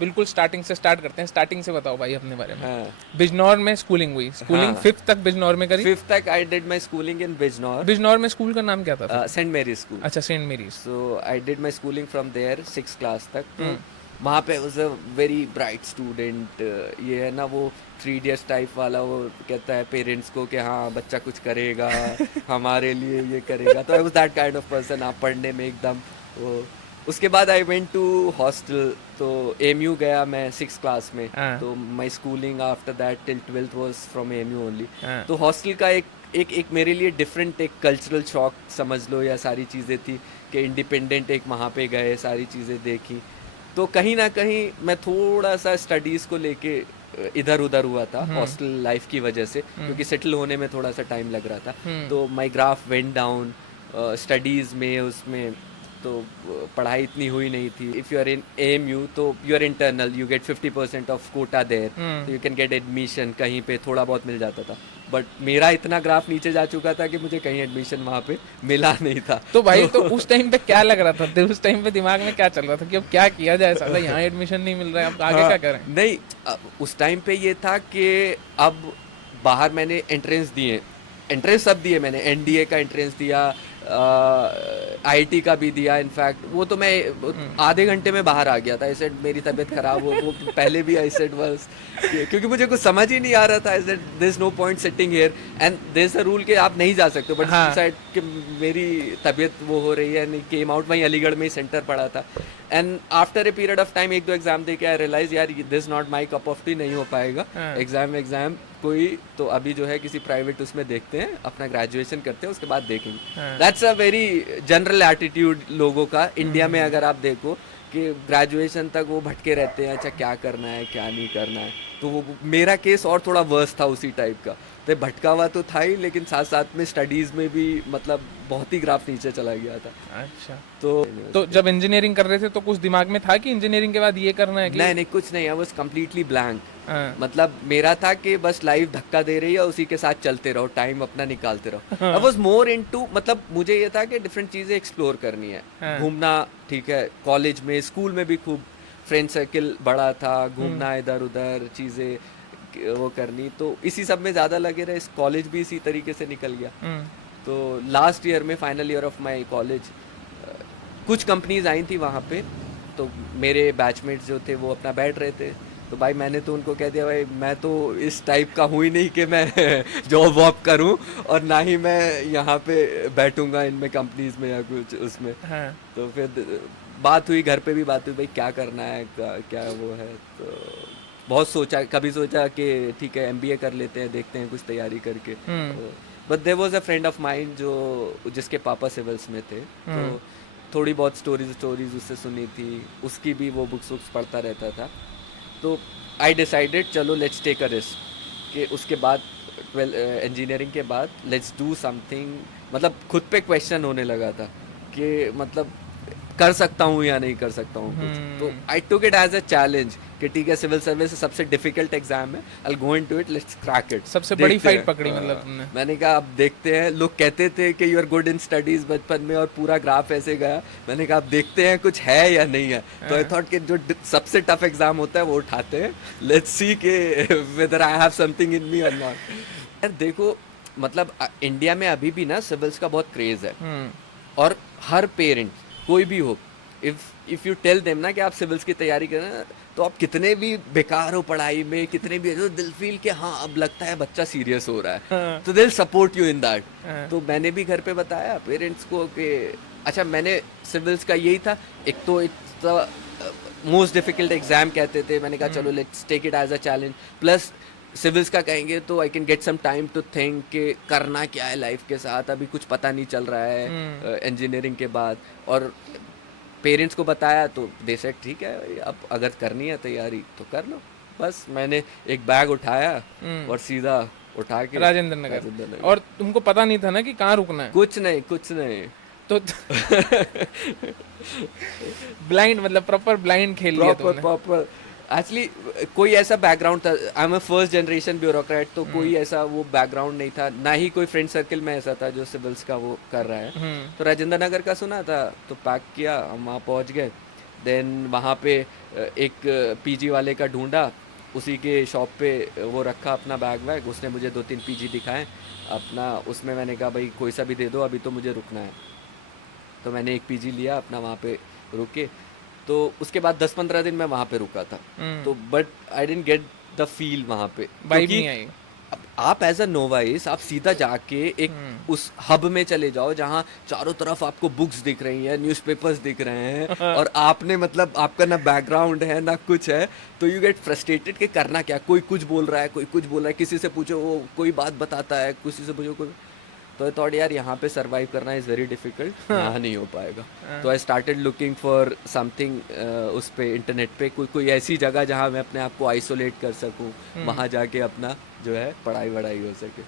बिल्कुल स्टार्टिंग से स्टार्ट करते हैं। स्टार्टिंग से बताओ भाई अपने बारे में। हाँ बिजनौर में स्कूलिंग हुई, स्कूलिंग हाँ, 5th तक बिजनौर में करी। 5th तक आई did my schooling in Bijnor, Bijnor में स्कूल का नाम क्या था फिर? Saint Mary school. अच्छा, Saint Mary's. So I did my schooling from there 6 class तक। तो हम्म। वहाँ पे was a very bright student. ये है ना वो 3 इडियट्स टाइप वाला, वो कहता है पेरेंट्स को कि हाँ बच्चा कुछ करेगा, हमारे लिए ये करेगा। तो I was that kind of person. आप पढ़ने में एकदम वो। उसके बाद आई वेंट टू हॉस्टल। तो एमयू गया मैं 6 क्लास में। हाँ तो my schooling after that till 12th was from MU only. हाँ। तो हॉस्टल का एक मेरे लिए डिफरेंट एक कल्चरल शॉक समझ लो, या सारी चीज़ें थी कि इंडिपेंडेंट एक वहाँ पे गए, सारी चीज़ें देखी। तो कहीं ना कहीं मैं थोड़ा सा स्टडीज़ को लेके इधर उधर हुआ था हम्म हॉस्टल लाइफ की वजह से, हम्म क्योंकि सेटल होने में थोड़ा सा टाइम लग रहा था। हम्म। तो my graph went down studies में, उसमें। तो पढ़ाई इतनी हुई नहीं थी। If you are in M U तो you are internal, you get 50% of quota there, तो यू कैन गेट एडमिशन कहीं पे, थोड़ा बहुत मिल जाता था। बट मेरा इतना ग्राफ नीचे जा चुका था कि मुझे कहीं एडमिशन वहाँ पे मिला नहीं था। तो भाई तो तो उस टाइम पे क्या लग रहा था? तो उस टाइम पे दिमाग में क्या चल रहा था कि अब क्या किया जाए? साला यहाँ एडमिशन नहीं मिल रहा है, अब आगे हाँ, क्या करें? नहीं, उस टाइम पे ये था कि अब बाहर मैंने एंट्रेंस दिए, एंट्रेंस सब दिए मैंने, एनडीए का एंट्रेंस दिया, आईआईटी का भी दिया। इनफैक्ट वो तो मैं आधे घंटे में बाहर आ गया था। आई सेड मेरी तबीयत खराब हो, वो पहले भी आई सेड बस, क्योंकि मुझे कुछ समझ ही नहीं आ रहा था। I said there is no point sitting here, and there is a rule कि आप नहीं जा सकते। बट हाँ। डिसाइड कि मेरी तबीयत वो हो रही है, नहीं केम आउट। वहीं अलीगढ़ में ही सेंटर पड़ा था। And after a period of time 1-2 exam दे के आई रियलाइज यार this not my cup of tea, नहीं हो पाएगा। हाँ। एग्जाम कोई तो अभी जो है किसी प्राइवेट उसमें देखते हैं, अपना ग्रेजुएशन करते हैं, उसके बाद देखेंगे। हाँ। That's a very general attitude लोगों का इंडिया में। अगर आप देखो कि ग्रेजुएशन तक वो भटके रहते हैं, अच्छा क्या करना है क्या नहीं करना है। तो वो मेरा केस और थोड़ा वर्स था उसी टाइप का। तो भटका हुआ तो था ही, लेकिन साथ साथ में स्टडीज़ में भी मतलब बहुत ही ग्राफ नीचे चला गया था। अच्छा। तो तो जब इंजीनियरिंग कर रहे थे तो कुछ दिमाग में था कि इंजीनियरिंग के बाद ये करना है कि? नहीं नहीं, कुछ नहीं, आई वॉज कम्प्लीटली ब्लैंक। हाँ। मतलब मेरा था कि बस लाइफ धक्का दे रही है, उसी के साथ चलते रहो, टाइम अपना निकालते रहो। आई वॉज मोर इनटू, मतलब मुझे ये था कि डिफरेंट चीज़ें एक्सप्लोर करनी है, हाँ। घूमना। ठीक है, कॉलेज में स्कूल में भी खूब फ्रेंड सर्किल बड़ा था, घूमना इधर उधर चीज़ें वो करनी। तो इसी सब में ज़्यादा लगे रहे। कॉलेज भी इसी तरीके से निकल गया। तो लास्ट ईयर में, final year of my college, कुछ कंपनीज आई थी वहाँ पे। तो मेरे बैचमेट्स जो थे वो अपना बैठ रहे थे। तो भाई मैंने तो उनको कह दिया भाई मैं तो इस टाइप का हूँ ही नहीं कि मैं जॉब वॉब करूँ, और ना ही मैं यहाँ पे बैठूंगा इनमें कंपनीज में या कुछ उसमें। हाँ। तो फिर बात हुई, घर पे भी बात हुई, भाई क्या करना है, क्या वो है। तो बहुत सोचा, कभी सोचा कि ठीक है एमबीए कर लेते हैं, देखते हैं कुछ तैयारी करके। But there was a friend of mind जो जिसके पापा सिविल्स में थे। तो थोड़ी बहुत स्टोरीज उससे सुनी थी, उसकी भी वो बुक्स पढ़ता रहता था। तो आई डिसाइडेड चलो लेट्स टेक अ रिस्क कि उसके बाद 12 इंजीनियरिंग के बाद लेट्स डू समथिंग। मतलब खुद पे क्वेश्चन होने लगा था कि मतलब कर सकता हूँ या नहीं कर सकता हूँ कुछ। तो I took it as a challenge कि ठीक है सिविल सर्विस सबसे डिफिकल्ट एग्जाम है, I will go into it, let's crack it. सबसे बड़ी फाइट पकड़ी मतलब तुमने? मैंने कहा अब देखते हैं। लोग कहते थे कि you are good in studies बचपन में, और पूरा ग्राफ ऐसे गया। मैंने कहा अब देखते हैं कुछ है या नहीं है। तो आई थॉट कि जो सबसे टफ एग्जाम होता है वो उठाते हैं, लेट्स सी के whether I have something in me और नॉट। यार देखो, मतलब इंडिया में अभी भी ना सिविल्स का बहुत क्रेज है। और हर पेरेंट कोई भी हो, इफ यू टेल देम ना कि आप सिविल्स की तैयारी करें, तो आप कितने भी बेकार हो पढ़ाई में, कितने भी तो दिल फील कि हाँ अब लगता है बच्चा सीरियस हो रहा है, तो दिल सपोर्ट यू इन दैट। तो मैंने भी घर पे बताया पेरेंट्स को कि अच्छा, मैंने सिविल्स का यही था। एक तो इट्स मोस्ट डिफिकल्ट एग्जाम कहते थे, मैंने कहा चलो let's take it as a challenge. Plus civils का कहेंगे तो I can get some time to think कि करना क्या है लाइफ के साथ, अभी कुछ पता नहीं चल रहा है इंजीनियरिंग के बाद। और पेरेंट्स को बताया तो दे सेड ठीक है, अब अगर करनी है तैयारी तो कर लो। बस मैंने एक बैग उठाया और सीधा उठा के राजेंद्र नगर। और तुमको पता नहीं था ना कि कहाँ रुकना है? कुछ नहीं, कुछ नहीं। तो ब्लाइंड, मतलब प्रॉपर ब्लाइंड खेल लिया तुमने? प्रॉपर एक्चुअली कोई ऐसा बैकग्राउंड था, I am a first generation bureaucrat, तो कोई ऐसा वो बैकग्राउंड नहीं था, ना ही कोई फ्रेंड सर्कल में ऐसा था जो सिविल्स का वो कर रहा है। तो राजेंद्र नगर का सुना था, तो पैक किया, हम वहाँ पहुँच गए। देन वहाँ पे एक पीजी वाले का ढूंढा, उसी के शॉप पे वो रखा अपना बैग वैग, उसने मुझे 2-3 पीजी दिखाए अपना, उसमें मैंने कहा भाई कोई सा भी दे दो, अभी तो मुझे रुकना है। तो मैंने एक पीजी लिया अपना, वहाँ पे रुके। तो उसके बाद 10-15 दिन मैं वहाँ पे रुका था। तो but I didn't get the feel वहाँ पे, वाइब क्योंकि नहीं आई। आप एज अ नोवाइस आप सीधा जाके एक उस हब में चले जाओ जहाँ चारों तरफ आपको बुक्स दिख रही हैं, न्यूज़पेपर्स दिख रहे हैं, और आपने मतलब आपका ना बैकग्राउंड है ना कुछ है, तो यू गेट फ्रस्ट्रेटेड कि करना क्या, कोई कुछ बोल रहा है, कोई कुछ बोल रहा है, किसी से पूछो वो कोई बात बताता है, किसी से पूछो कोई। तो आई थॉट यार यहाँ पे सरवाइव करना इज़ वेरी डिफिकल्ट, यहाँ नहीं हो पाएगा। तो I started looking for something उस पे इंटरनेट पे, कोई कोई ऐसी जगह जहाँ मैं अपने आप को आइसोलेट कर सकूँ, वहाँ जाके अपना जो है पढ़ाई वढ़ाई हो सके।